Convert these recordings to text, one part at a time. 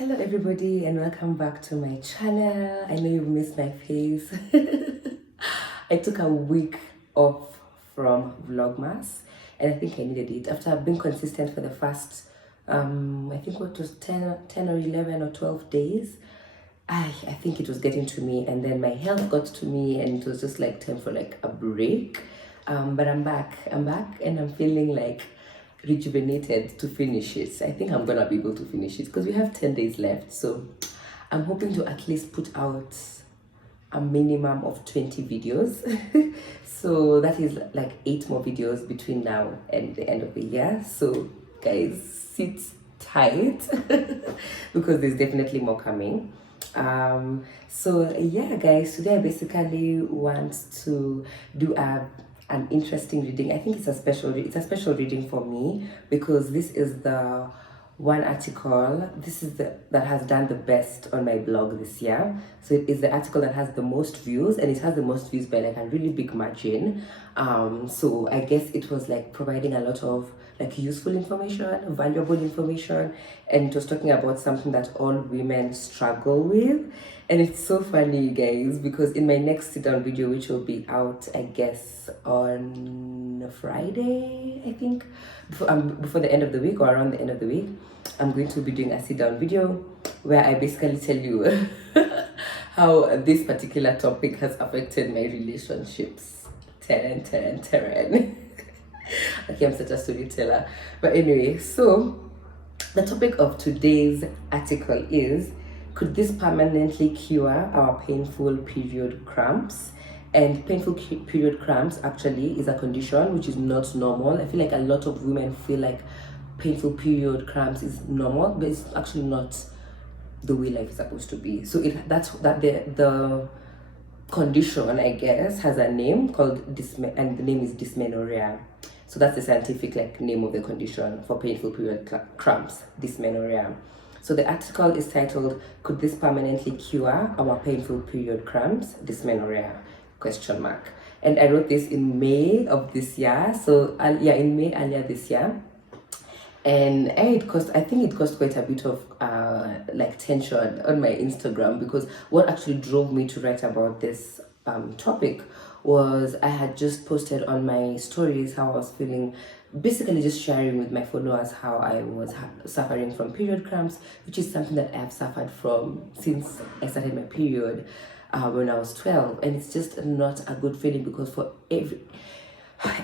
Hello everybody and welcome back to my channel. I know you've missed my face. I took a week off from Vlogmas and I think I needed it after I've been consistent for the first I think what was 10 or 11 or 12 days. I think it was getting to me, and then my health got to me and it was just like time for like a break. But I'm back and I'm feeling like rejuvenated to finish it. I think I'm gonna be able to finish it because we have 10 days left, so I'm hoping to at least put out a minimum of 20 videos. So that is like 8 more videos between now and the end of the year. So guys, sit tight because there's definitely more coming. So yeah guys, today I basically want to do an interesting reading. I think it's a special reading for me because this is the one article, that has done the best on my blog this year. So it is the article that has the most views, and it has the most views by like a really big margin. So I guess it was like providing a lot of like useful information, valuable information, and it was talking about something that all women struggle with. And it's so funny, guys, because in my next sit down video, which will be out I guess on Friday, I think, before the end of the week or around the end of the week, I'm going to be doing a sit down video where I basically tell you how this particular topic has affected my relationships. Terran. Okay, I'm such a storyteller. But anyway, so the topic of today's article is, could this permanently cure our painful period cramps? And painful period cramps actually is a condition which is not normal. I feel like a lot of women feel like painful period cramps is normal, but it's actually not the way life is supposed to be. So the condition, I guess, has a name called and the name is dysmenorrhea. So that's the scientific like name of the condition for painful period cramps, dysmenorrhea. So the article is titled, "Could this permanently cure our painful period cramps, dysmenorrhea?" ? And I wrote this in May of this year. So in May earlier this year. And I think it caused quite a bit of like tension on my Instagram, because what actually drove me to write about this topic was I had just posted on my stories how I was feeling, basically just sharing with my followers how I was suffering from period cramps, which is something that I have suffered from since I started my period when I was 12. And it's just not a good feeling because for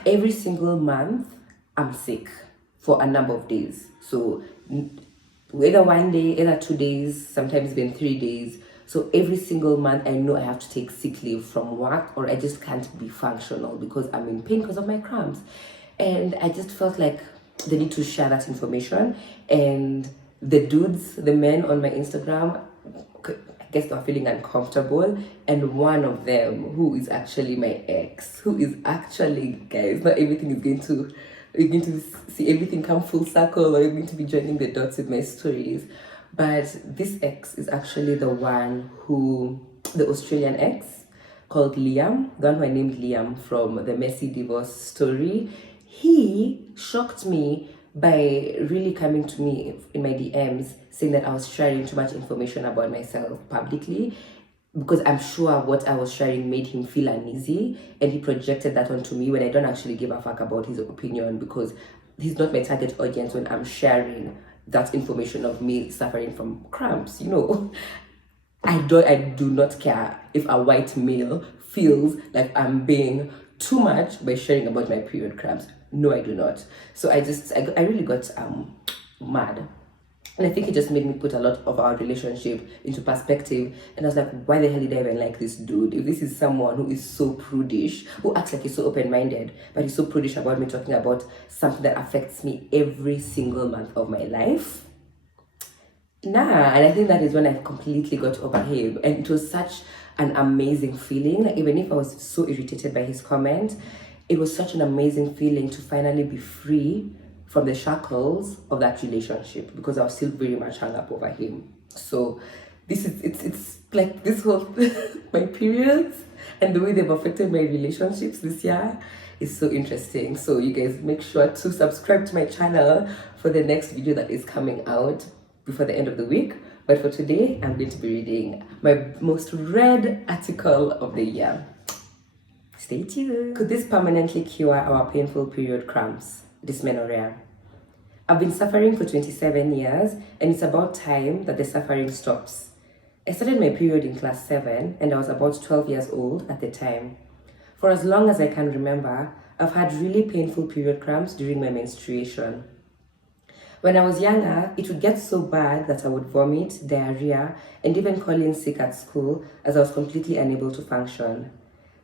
every single month I'm sick for a number of days. So either one day, either 2 days, sometimes even 3 days. So every single month I know I have to take sick leave from work, or I just can't be functional because I'm in pain because of my cramps. And I just felt like the need to share that information. And the men on my Instagram, I guess they were feeling uncomfortable. And one of them, who is actually my ex, who is actually, guys, not everything is you're going to see everything come full circle, or you're going to be joining the dots with my stories. But this ex is actually the Australian ex called Liam, the one who I named Liam from the messy divorce story. He shocked me by really coming to me in my DMs saying that I was sharing too much information about myself publicly, because I'm sure what I was sharing made him feel uneasy, and he projected that onto me when I don't actually give a fuck about his opinion, because he's not my target audience when I'm sharing that information of me suffering from cramps. I do not care if a white male feels like I'm being too much by sharing about my period cramps. No, I do not. So I really got mad. And I think it just made me put a lot of our relationship into perspective. And I was like, why the hell did I even like this dude? If this is someone who is so prudish, who acts like he's so open-minded, but he's so prudish about me talking about something that affects me every single month of my life. And I think that is when I completely got over him. And it was such an amazing feeling. Like, even if I was so irritated by his comment, it was such an amazing feeling to finally be free from the shackles of that relationship, because I was still very much hung up over him. So it's like this whole my periods and the way they've affected my relationships this year is so interesting. So you guys make sure to subscribe to my channel for the next video that is coming out. before the end of the week. But for today, I'm going to be reading my most read article of the year. Stay tuned. Could this permanently cure our painful period cramps, dysmenorrhea? I've been suffering for 27 years, and it's about time that the suffering stops. I started my period in class 7, and I was about 12 years old at the time. For as long as I can remember, I've had really painful period cramps during my menstruation. When I was younger, it would get so bad that I would vomit, diarrhea, and even call in sick at school as I was completely unable to function.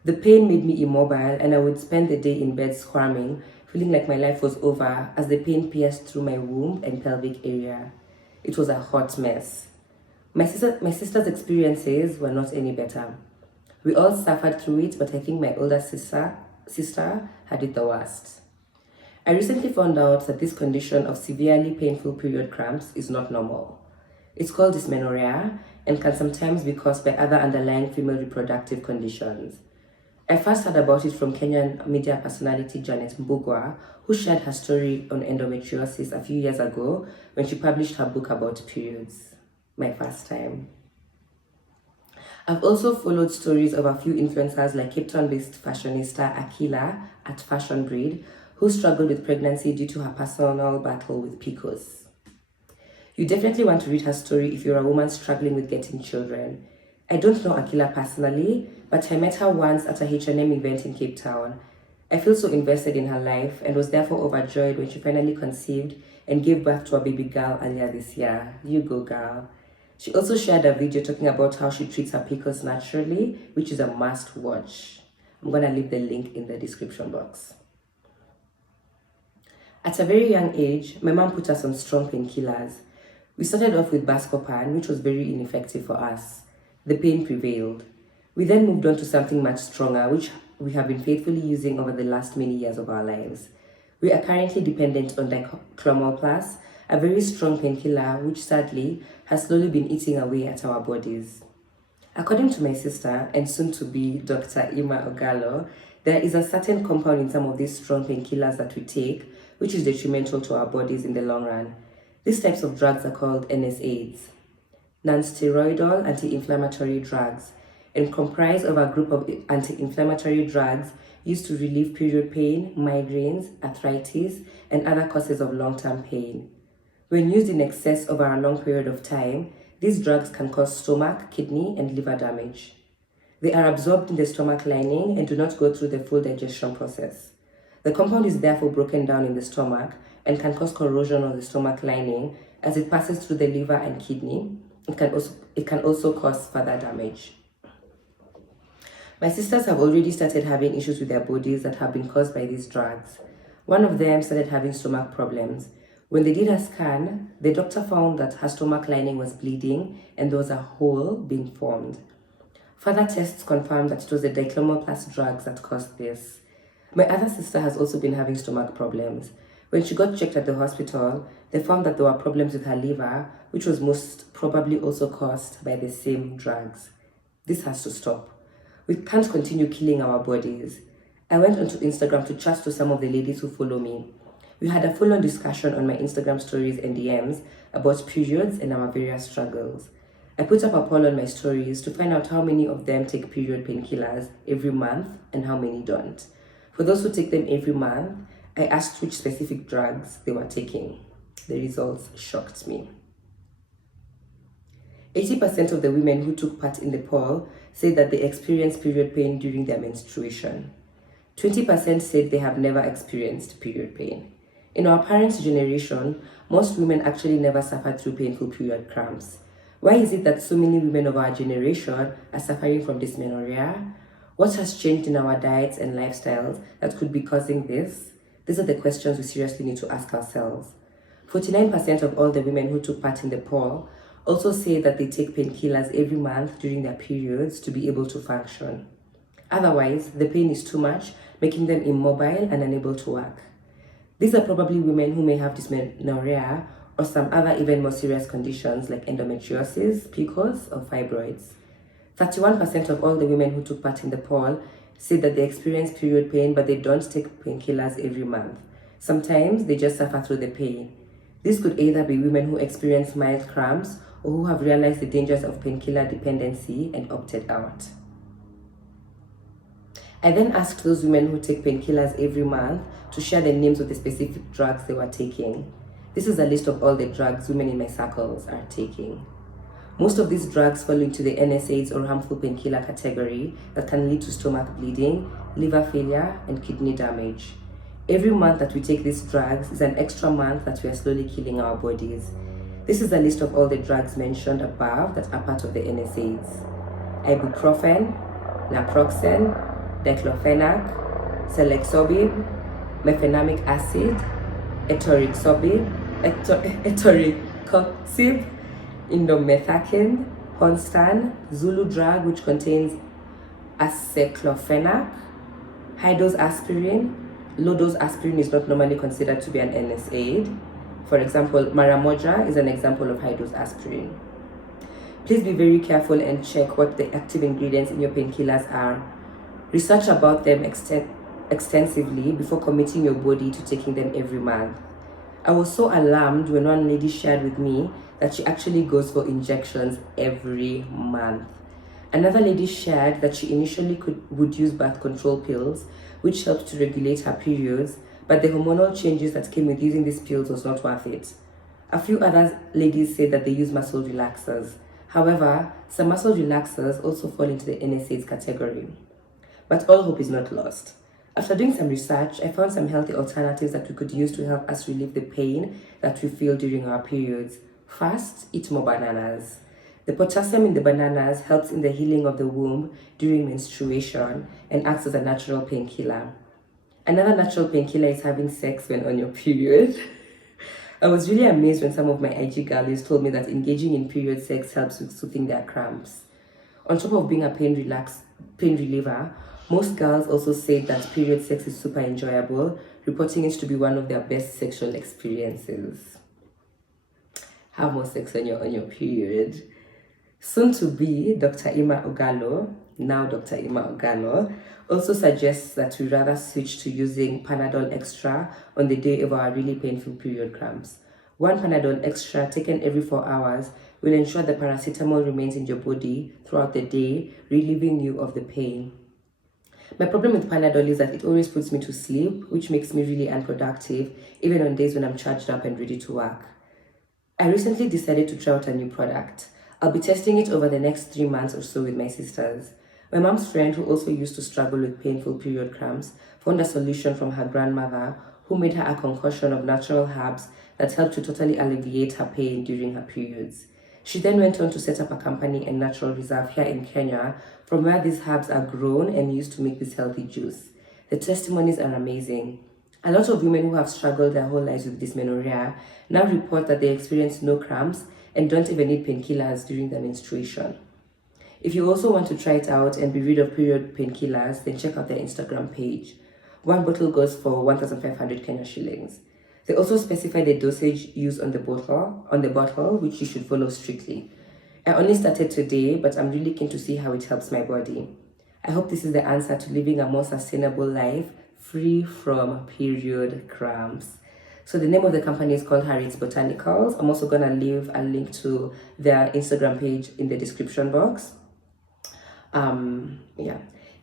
The pain made me immobile, and I would spend the day in bed squirming, feeling like my life was over as the pain pierced through my womb and pelvic area. It was a hot mess. My sister's experiences were not any better. We all suffered through it, but I think my older sister had it the worst. I recently found out that this condition of severely painful period cramps is not normal. It's called dysmenorrhea and can sometimes be caused by other underlying female reproductive conditions. I first heard about it from Kenyan media personality Janet Mbugua, who shared her story on endometriosis a few years ago when she published her book about periods. My first time. I've also followed stories of a few influencers like Cape Town-based fashionista Akila at Fashion Breed, who struggled with pregnancy due to her personal battle with PCOS. You definitely want to read her story if you're a woman struggling with getting children. I don't know Akila personally, but I met her once at a H&M event in Cape Town. I feel so invested in her life and was therefore overjoyed when she finally conceived and gave birth to a baby girl earlier this year. You go, girl. She also shared a video talking about how she treats her PCOS naturally, which is a must watch. I'm going to leave the link in the description box. At a very young age, my mom put us on strong painkillers. We started off with Buscopan, which was very ineffective for us. The pain prevailed. We then moved on to something much stronger, which we have been faithfully using over the last many years of our lives. We are currently dependent on Diclomol Plus, a very strong painkiller which sadly has slowly been eating away at our bodies. According to my sister, and soon to be Dr. Ima Ogalo, there is a certain compound in some of these strong painkillers that we take, which is detrimental to our bodies in the long run. These types of drugs are called NSAIDs, non-steroidal anti-inflammatory drugs, and comprise of a group of anti-inflammatory drugs used to relieve period pain, migraines, arthritis, and other causes of long-term pain. When used in excess over a long period of time, these drugs can cause stomach, kidney, and liver damage. They are absorbed in the stomach lining and do not go through the full digestion process. The compound is therefore broken down in the stomach and can cause corrosion of the stomach lining as it passes through the liver and kidney. It can also cause further damage. My sisters have already started having issues with their bodies that have been caused by these drugs. One of them started having stomach problems. When they did a scan, the doctor found that her stomach lining was bleeding and there was a hole being formed. Further tests confirmed that it was the Diclomol Plus drugs that caused this. My other sister has also been having stomach problems. When she got checked at the hospital, they found that there were problems with her liver, which was most probably also caused by the same drugs. This has to stop. We can't continue killing our bodies. I went onto Instagram to chat to some of the ladies who follow me. We had a full-on discussion on my Instagram stories and DMs about periods and our various struggles. I put up a poll on my stories to find out how many of them take period painkillers every month and how many don't. For those who take them every month, I asked which specific drugs they were taking. The results shocked me. 80% of the women who took part in the poll said that they experienced period pain during their menstruation. 20% said they have never experienced period pain. In our parents' generation, most women actually never suffered through painful period cramps. Why is it that so many women of our generation are suffering from dysmenorrhea? What has changed in our diets and lifestyles that could be causing this? These are the questions we seriously need to ask ourselves. 49% of all the women who took part in the poll also say that they take painkillers every month during their periods to be able to function. Otherwise, the pain is too much, making them immobile and unable to work. These are probably women who may have dysmenorrhea or some other even more serious conditions like endometriosis, PCOS, or fibroids. 31% of all the women who took part in the poll said that they experience period pain, but they don't take painkillers every month. Sometimes they just suffer through the pain. This could either be women who experience mild cramps or who have realized the dangers of painkiller dependency and opted out. I then asked those women who take painkillers every month to share the names of the specific drugs they were taking. This is a list of all the drugs women in my circles are taking. Most of these drugs fall into the NSAIDs or harmful painkiller category that can lead to stomach bleeding, liver failure, and kidney damage. Every month that we take these drugs is an extra month that we are slowly killing our bodies. This is a list of all the drugs mentioned above that are part of the NSAIDs. Ibuprofen, naproxen, diclofenac, selexorib, mefenamic acid, etoricoxib, indomethacin, Constan, Zulu drug which contains aceclofenac, high-dose aspirin. Low-dose aspirin is not normally considered to be an NSAID. For example, Maramoja is an example of high-dose aspirin. Please be very careful and check what the active ingredients in your painkillers are. Research about them extensively before committing your body to taking them every month. I was so alarmed when one lady shared with me that she actually goes for injections every month. Another lady shared that she initially would use birth control pills, which helped to regulate her periods, but the hormonal changes that came with using these pills was not worth it. A few other ladies said that they use muscle relaxers. However, some muscle relaxers also fall into the NSAIDs category. But all hope is not lost. After doing some research, I found some healthy alternatives that we could use to help us relieve the pain that we feel during our periods. First, eat more bananas. The potassium in the bananas helps in the healing of the womb during menstruation and acts as a natural painkiller. Another natural painkiller is having sex when on your period. I was really amazed when some of my IG girlies told me that engaging in period sex helps with soothing their cramps. On top of being a pain reliever, most girls also say that period sex is super enjoyable, reporting it to be one of their best sexual experiences. Have more sex when you're on your period. Soon to be, Dr. Ima Ogalo, now Dr. Ima Ogalo, also suggests that we rather switch to using Panadol Extra on the day of our really painful period cramps. One Panadol Extra taken every 4 hours will ensure the paracetamol remains in your body throughout the day, relieving you of the pain. My problem with Panadol is that it always puts me to sleep, which makes me really unproductive, even on days when I'm charged up and ready to work. I recently decided to try out a new product. I'll be testing it over the next 3 months or so with my sisters. My mom's friend, who also used to struggle with painful period cramps, found a solution from her grandmother, who made her a concoction of natural herbs that helped to totally alleviate her pain during her periods. She then went on to set up a company and natural reserve here in Kenya, from where these herbs are grown and used to make this healthy juice. The testimonies are amazing. A lot of women who have struggled their whole lives with dysmenorrhea now report that they experience no cramps and don't even need painkillers during their menstruation. If you also want to try it out and be rid of period painkillers, then check out their Instagram page. One bottle goes for 1,500 Kenya shillings. They also specify the dosage used on the bottle, which you should follow strictly. I only started today, but I'm really keen to see how it helps my body. I hope this is the answer to living a more sustainable life, free from period cramps. So the name of the company is called Harriet's Botanicals. I'm also going to leave a link to their Instagram page in the description box.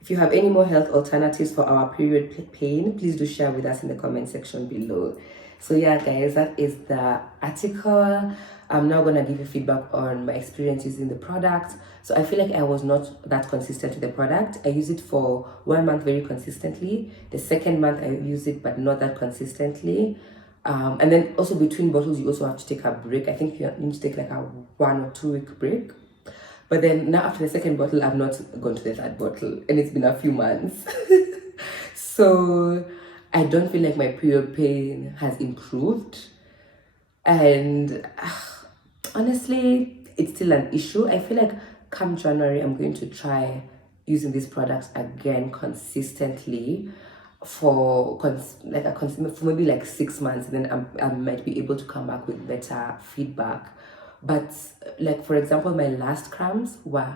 If you have any more health alternatives for our period pain, please do share with us in the comment section below. So yeah, guys, that is the article. I'm now going to give you feedback on my experience using the product. So I feel like I was not that consistent with the product. I use it for 1 month very consistently. The second month I use it, but not that consistently. And then also between bottles, you also have to take a break. I think you need to take like a 1 or 2 week break. But then now after the second bottle, I've not gone to the third bottle, and it's been a few months. So I don't feel like my period pain has improved. And honestly, it's still an issue. I feel like come January, I'm going to try using these products again consistently for maybe like 6 months, and then I might be able to come back with better feedback. But like, for example, my last cramps were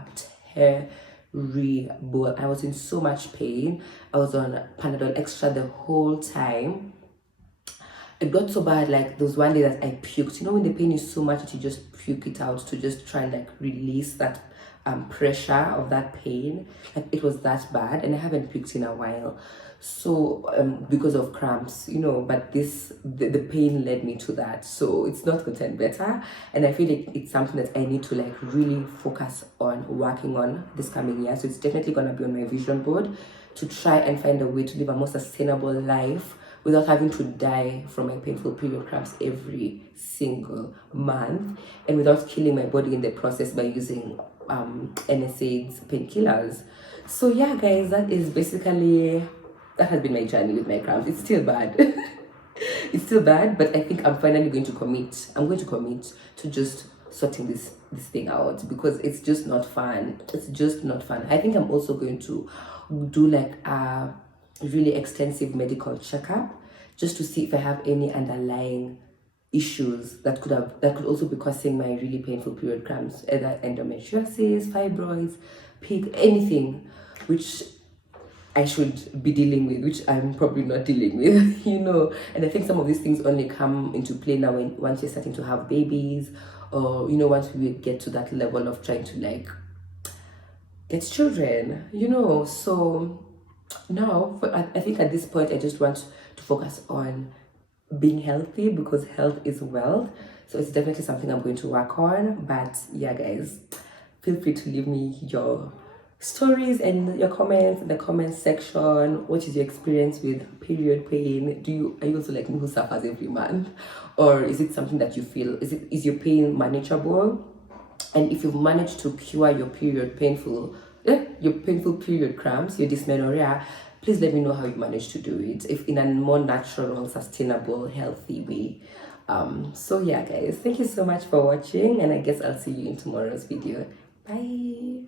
terrible. I was in so much pain. I was on Panadol Extra the whole time. it got so bad, like there was one day that I puked. You know when the pain is so much that you just puke it out to just try and like release that pressure of that pain. Like it was that bad, and I haven't puked in a while. So because of cramps, you know, but the pain led me to that. So it's not gotten better, and I feel like it's something that I need to like really focus on working on this coming year. So it's definitely gonna be on my vision board to try and find a way to live a more sustainable life without having to die from my painful period cramps every single month, and without killing my body in the process by using NSAIDs, painkillers. So yeah, guys, that has been my journey with my cramps. It's still bad. It's still bad, but I think I'm finally going to commit. I'm going to commit to just sorting this thing out, because it's just not fun. It's just not fun. I think I'm also going to do like a really extensive medical checkup just to see if I have any underlying issues that could also be causing my really painful period cramps, either endometriosis, fibroids, anything which I should be dealing with, which I'm probably not dealing with, you know. And I think some of these things only come into play now once you're starting to have babies, or you know, once we get to that level of trying to like get children, you know. So now I think at this point I just want to focus on being healthy, because health is wealth. So it's definitely something I'm going to work on. But yeah, guys, feel free to leave me your stories and your comments in the comment section. What is your experience with period pain? Are you also like me who suffers every month, or is it something that you feel is your pain manageable? And if you've managed to cure your painful period cramps, your dysmenorrhea, please let me know how you managed to do it, if in a more natural, sustainable, healthy way. So yeah, guys, thank you so much for watching, and I guess I'll see you in tomorrow's video. Bye.